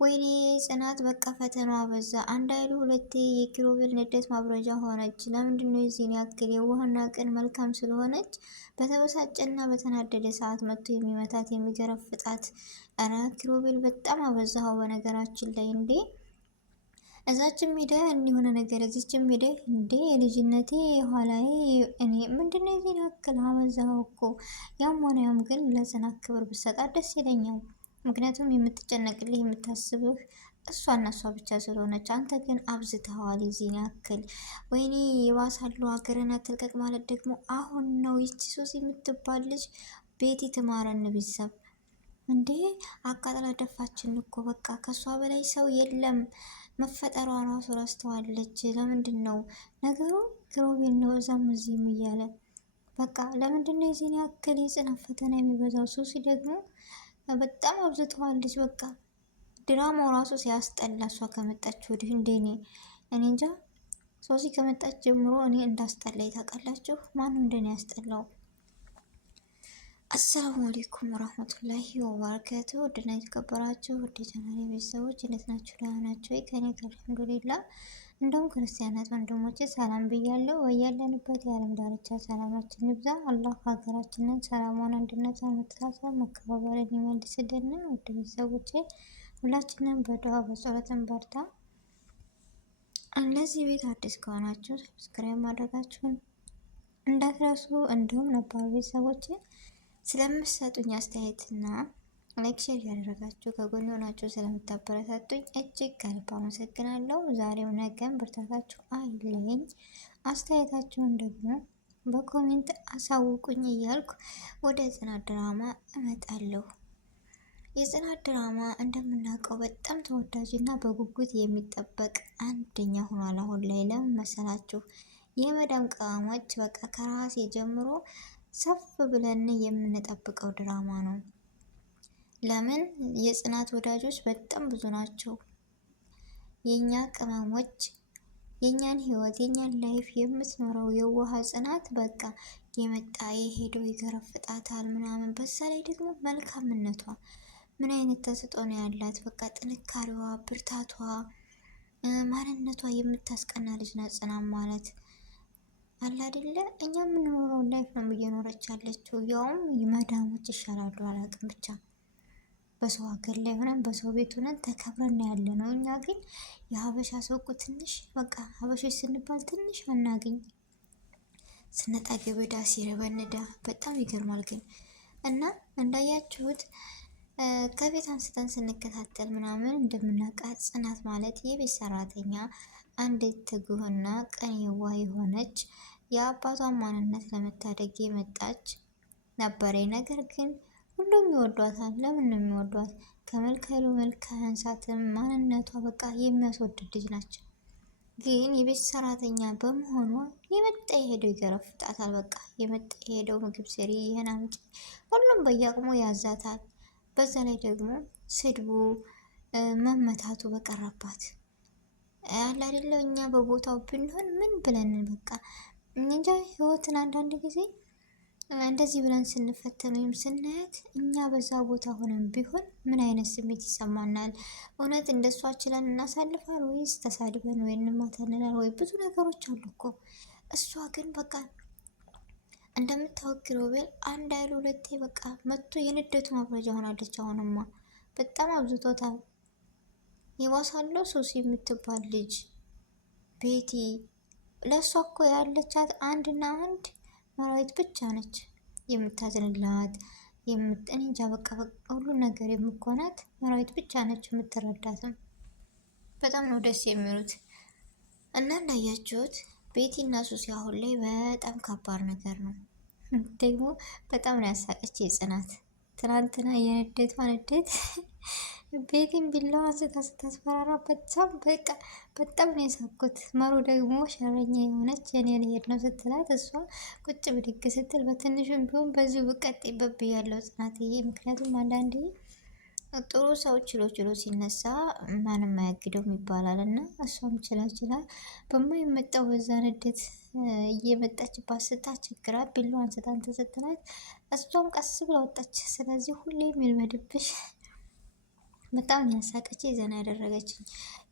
ወይኔ ጽናት በቃ ፈተናዋ በዛ። አንድ አይሉ ሁለቴ የኪሩቤል ንዴት ማብረጃ ሆነች። ለምንድነው የዚህን ያክል የዋህና ቅን መልካም ስለሆነች በተበሳጨና በተናደደ ሰዓት መጥቶ የሚመታት የሚገረፍጣት? እረ ኪሩቤል በጣም አበዛኸው። በነገራችን ላይ እንዴ እዛችም ሄደ እንዲሆነ ነገር እዚችም ሄደ እንዴ የልጅነቴ የኋላዬ እኔ ምንድነው የዚህን ያክል አበዛኸው እኮ። ያም ሆነ ያም ግን ለጽናት ክብር ብሰጣት ደስ ይለኛል። ምክንያቱም የምትጨነቅልህ የምታስብህ እሷና እሷ ብቻ ስለሆነች፣ አንተ ግን አብዝተዋል የዚህን ያክል። ወይኔ የባሳሉ ሀገርን አትልቀቅ ማለት ደግሞ አሁን ነው። ይቺ ሶስ የምትባል ልጅ ቤቲ ትማረን ቤተሰብ እንዴ አቃጥላ ደፋችን እኮ። በቃ ከሷ በላይ ሰው የለም። መፈጠሯ ራሱ ረስተዋለች። ለምንድን ነው ነገሩ? ክሮቤል ነው እዛም እዚህም እያለ በቃ ለምንድን ነው የዚህን ያክል የጽናት ፈተና የሚበዛው? ሶሲ ደግሞ በጣም አብዝተዋለች። በቃ ድራማው ራሱ ሲያስጠላ እሷ ከመጣች ወዲህ እንደኔ እኔ እንጃ። ሶሲ ከመጣች ጀምሮ እኔ እንዳስጠላኝ ታውቃላችሁ። ማነው እንደኔ ያስጠላው? አሰላሙ አለይኩም ወራህመቱላሂ ወበረካቱ። ውድና የተከበራችሁ ውድ ቻናሌ ቤተሰቦች እንዴት ናችሁ? ደህና ናችሁ? ከኔ ጋር አልሐምዱሊላህ። እንደውም ክርስቲያናት ወንድሞቼ ሰላም ብያለሁ። ወያለንበት የዓለም ዳርቻ ሰላማችን ይብዛ። አላህ ሀገራችንን ሰላሟን፣ አንድነቷን፣ መተሳሰብ፣ መከባበርን ይመልስልን። ውድ ቤተሰቦቼ ሁላችንም በዱዓ በጸሎትን በርታ። ለዚህ ቤት አዲስ ከሆናችሁ ሰብስክራይብ ማድረጋችሁን እንዳትረሱ። እንዲሁም ነባር ቤተሰቦቼ ስለምትሰጡኝ አስተያየትና ላይክ ሼር ያደረጋችሁ ከጎን ሆናችሁ ስለምታበረታቱኝ እጅግ ከልብ አመሰግናለሁ። ዛሬው ነገም ብርታታችሁ አይለኝ። አስተያየታችሁን ደግሞ በኮሜንት አሳውቁኝ እያልኩ ወደ ጽናት ድራማ እመጣለሁ። የጽናት ድራማ እንደምናውቀው በጣም ተወዳጅ እና በጉጉት የሚጠበቅ አንደኛ ሆኗል አሁን ላይ። ለምን መሰላችሁ? የመዳም ቅመሞች በቃ ከራሴ ጀምሮ ሰፍ ብለን የምንጠብቀው ድራማ ነው። ለምን? የጽናት ወዳጆች በጣም ብዙ ናቸው። የኛ ቅመሞች የኛን ህይወት የኛን ላይፍ የምትኖረው የዋህ ጽናት በቃ የመጣ የሄደው ይገረፍጣታል ምናምን። በዛ ላይ ደግሞ መልካምነቷ ምን አይነት ተስጦ ነው ያላት! በቃ ጥንካሬዋ፣ ብርታቷ፣ ማንነቷ የምታስቀና ልጅ ናት ጽናት ማለት አለ አይደለ? እኛ የምንኖረው ላይፍ ነው እየኖረች ያለችው። ያውም መዳሞች ይሻላሉ አላውቅም፣ ብቻ በሰው ሀገር ላይ ሆነን በሰው ቤት ሆነን ተከብረን ያለ ነው። እኛ ግን የሀበሻ ሰው እኮ ትንሽ በቃ ሀበሾች ስንባል ትንሽ አናገኝ፣ ስንጠግብ ዕዳ ሲርበን ዕዳ። በጣም ይገርማል ግን እና እንዳያችሁት ከቤት አንስተን ስንከታተል ምናምን እንደምናውቃት ጽናት ማለት የቤት ሰራተኛ አንዲት ትጉህና ቀን የዋህ የሆነች የአባቷን ማንነት ለመታደግ የመጣች ነበረ። ነገር ግን ሁሉም ይወዷታል። ለምን ነው የሚወዷት? ከመልክ ኃይሉ መልክ አንሳትም ማንነቷ በቃ የሚያስወድድ ልጅ ናቸው። ግን የቤት ሰራተኛ በመሆኗ የመጣ የሄደው ይገረፍጣታል። በቃ የመጣ የሄደው ምግብ ስሪ፣ ይህን አምጪ፣ ሁሉም በየአቅሙ ያዛታል። በዛ ላይ ደግሞ ስድቡ መመታቱ በቀረባት ያለ አይደለ። እኛ በቦታው ብንሆን ምን ብለን በቃ እንጃ። ህይወትን አንዳንድ ጊዜ እንደዚህ ብለን ስንፈተን ወይም ስናያት እኛ በዛ ቦታ ሆነን ቢሆን ምን አይነት ስሜት ይሰማናል? እውነት እንደሷ ችለን እናሳልፋል ወይስ ተሳድበን ወይ እንማታንላል ወይ? ብዙ ነገሮች አሉ እኮ። እሷ ግን በቃ እንደምታወቅ ኪሩቤል አንድ አይሉ ሁለቴ በቃ መጥቶ የንደቱ ማብረጃ ሆናለች። አሁንማ በጣም አብዝቶታል። የባሳለው ሶሲ የምትባል ልጅ ቤቲ፣ ለእሷ እኮ ያለቻት አንድና አንድ መራዊት ብቻ ነች የምታዝንላት እኔ እንጃ በቃ ሁሉ ነገር የምኮናት መራዊት ብቻ ነች የምትረዳትም። በጣም ነው ደስ የሚሉት እና እንዳያችሁት ቤቲ እና ሱሲ አሁን ላይ በጣም ከባድ ነገር ነው። ደግሞ በጣም ነው ያሳቀች የጽናት ትናንትና የንዴቷ ንዴት ቤቲን ቢላዋ አንስታ ስታስፈራራ በቃ በጣም ነው የሳኩት። መሩ ደግሞ ሸረኛ የሆነች የኔ ልሄድ ነው ስትላት እሷ ቁጭ ብድግ ስትል በትንሹም ቢሆን በዚሁ ብቀጤበት ብያለው ጽናትዬ። ምክንያቱም አንዳንዴ ጥሩ ሰው ችሎ ሲነሳ ማንም አያግደውም ይባላል እና እሷም ችላ በማይመጣው በዛ ንዴት እየመጣችባት ስታስቸግራት ቢላዋን አንስታ እንትን ስትላት እሷም ቀስ ብላ ወጣች። ስለዚህ ሁሌም ይልመድብሽ በጣም ያሳቀች ዘና ያደረገችኝ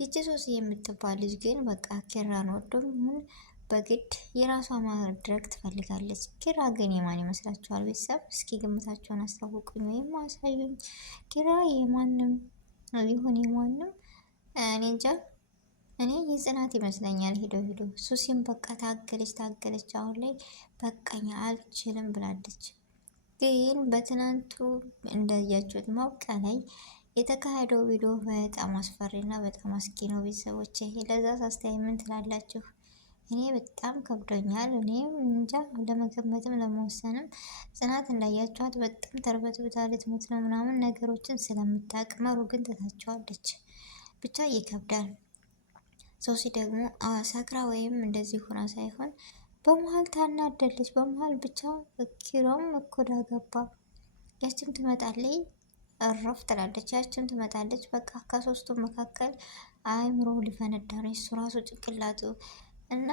ይቺ ሶሲ የምትባል ልጅ ግን በቃ ኪራን ወዶም ይሁን በግድ የራሷ ማድረግ ትፈልጋለች። ኪራ ግን የማን ይመስላችኋል? ቤተሰብ እስኪ ግምታቸውን አስታውቁኝ ወይም አሳዩኝ። ኪራ የማንም ይሁን የማንም እኔ እንጃ። እኔ የጽናት ይመስለኛል። ሄዶ ሱሲም በቃ ታገለች። አሁን ላይ በቃኛ አልችልም ብላለች። ግን በትናንቱ እንዳያችሁት ማውቂያ ላይ የተካሄደው ቪዲዮ በጣም አስፈሪና በጣም አስጊ ነው። ቤተሰቦች ለዛ አስተያየት ምን ትላላችሁ? እኔ በጣም ከብዶኛል። እኔም እንጃ ለመገመትም ለመወሰንም። ጽናት እንዳያችኋት በጣም ተርበትብታ ልትሞት ነው ምናምን ነገሮችን ስለምታውቅ መሩ ግን ትታቸዋለች። ብቻ ይከብዳል። ሶሲ ደግሞ ሰክራ ወይም እንደዚህ ሆና ሳይሆን በመሀል ታናደለች። በመሀል ብቻ ኪሮም እኮዳ ገባ። ያችም ትመጣለች እረፍ ትላለች። ያችን ትመጣለች። በቃ ከሶስቱ መካከል አእምሮ ሊፈነዳ ነው እሱ ራሱ ጭንቅላቱ እና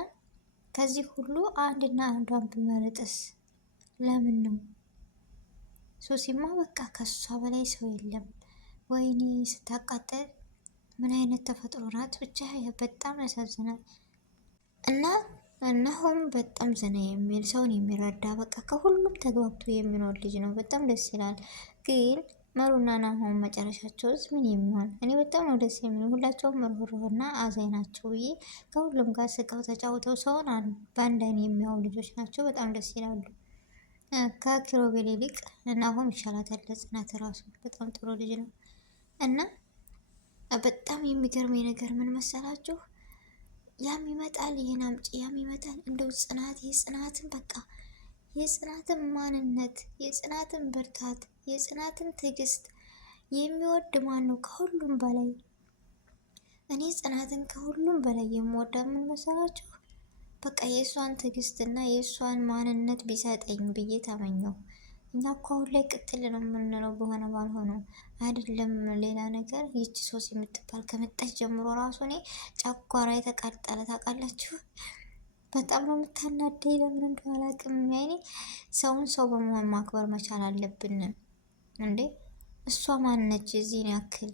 ከዚህ ሁሉ አንድና አንዷን ብመርጥስ ለምን ነው? ሶሲማ በቃ ከሷ በላይ ሰው የለም። ወይኔ ስታቃጠል ምን አይነት ተፈጥሮ ናት! ብቻ በጣም ያሳዝናል። እና እናሁም በጣም ዘና የሚል ሰውን የሚረዳ በቃ ከሁሉም ተግባብቶ የሚኖር ልጅ ነው። በጣም ደስ ይላል ግን መሩና ናሆም መጨረሻቸውስ ምን የሚሆን? እኔ በጣም ነው ደስ የሚሉ ሁላቸውም ርህሩህና አዛኝ ናቸው ብዬ ከሁሉም ጋር ስቀው ተጫውተው ሰውን በአንድ አይን የሚያዩ ልጆች ናቸው። በጣም ደስ ይላሉ። ከኪሮቤል ይልቅ ናሆም ይሻላታል። ለጽናት ራሱ በጣም ጥሩ ልጅ ነው እና በጣም የሚገርመኝ ነገር ምን መሰላችሁ? ያም ይመጣል ይሄን አምጪ፣ ያም ይመጣል እንደው የጽናትን በቃ የጽናትን ማንነት፣ የጽናትን ብርታት፣ የጽናትን ትዕግስት የሚወድ ማን ነው? ከሁሉም በላይ እኔ ጽናትን ከሁሉም በላይ የምወዳ ምን መሰላችሁ? በቃ የእሷን ትዕግስት እና የእሷን ማንነት ቢሰጠኝ ብዬ ተመኘው። እኛ እኮ አሁን ላይ ቅጥል ነው የምንለው በሆነ ባልሆነው አይደለም ሌላ ነገር። ይቺ ሶስ የምትባል ከመጣች ጀምሮ ራሱ እኔ ጨጓራ የተቃጠለ ታውቃላችሁ። በጣም ነው የምታናደኝ። ለምን እንደሆነ አላውቅም። ያኔ ሰውን ሰው በመሆን ማክበር መቻል አለብን እንዴ። እሷ ማነች እዚህን ያክል?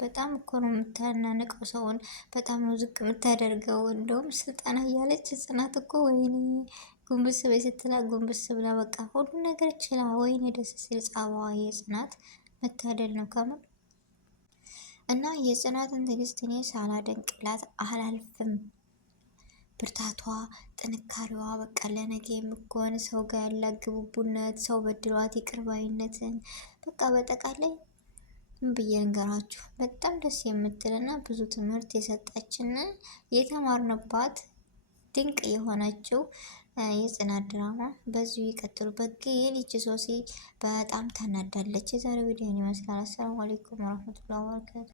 በጣም እኮ ነው የምታናንቀው ሰውን፣ በጣም ነው ዝቅ የምታደርገው። እንደውም ስልጠና እያለች ጽናት እኮ ወይኔ ጉንብስ በይ ስትላ ጉንብስ ብላ በቃ ሁሉ ነገር ችላ። ወይኔ ደስ ሲል ጸባዋ የጽናት መታደል ነው ከምር። እና የጽናትን ትዕግስት እኔ ሳላደንቅላት አላልፍም። ብርታቷ፣ ጥንካሬዋ በቃ ለነገ የምትሆን ሰው ጋር ያላት ግቡቡነት፣ ሰው በድሏት ይቅርባይነትን በቃ በጠቃላይ ብዬ እንገራችሁ በጣም ደስ የምትልና ብዙ ትምህርት የሰጠችን የተማርንባት ድንቅ የሆነችው የጽናት ድራማ በዚሁ ይቀጥሉበት። ግን ይቺ ሶሲ በጣም ታናዳለች። የዛሬው ቪዲዮ ይመስላል። አሰላሙ አለይኩም ወራህመቱላሂ ወበረካቱ።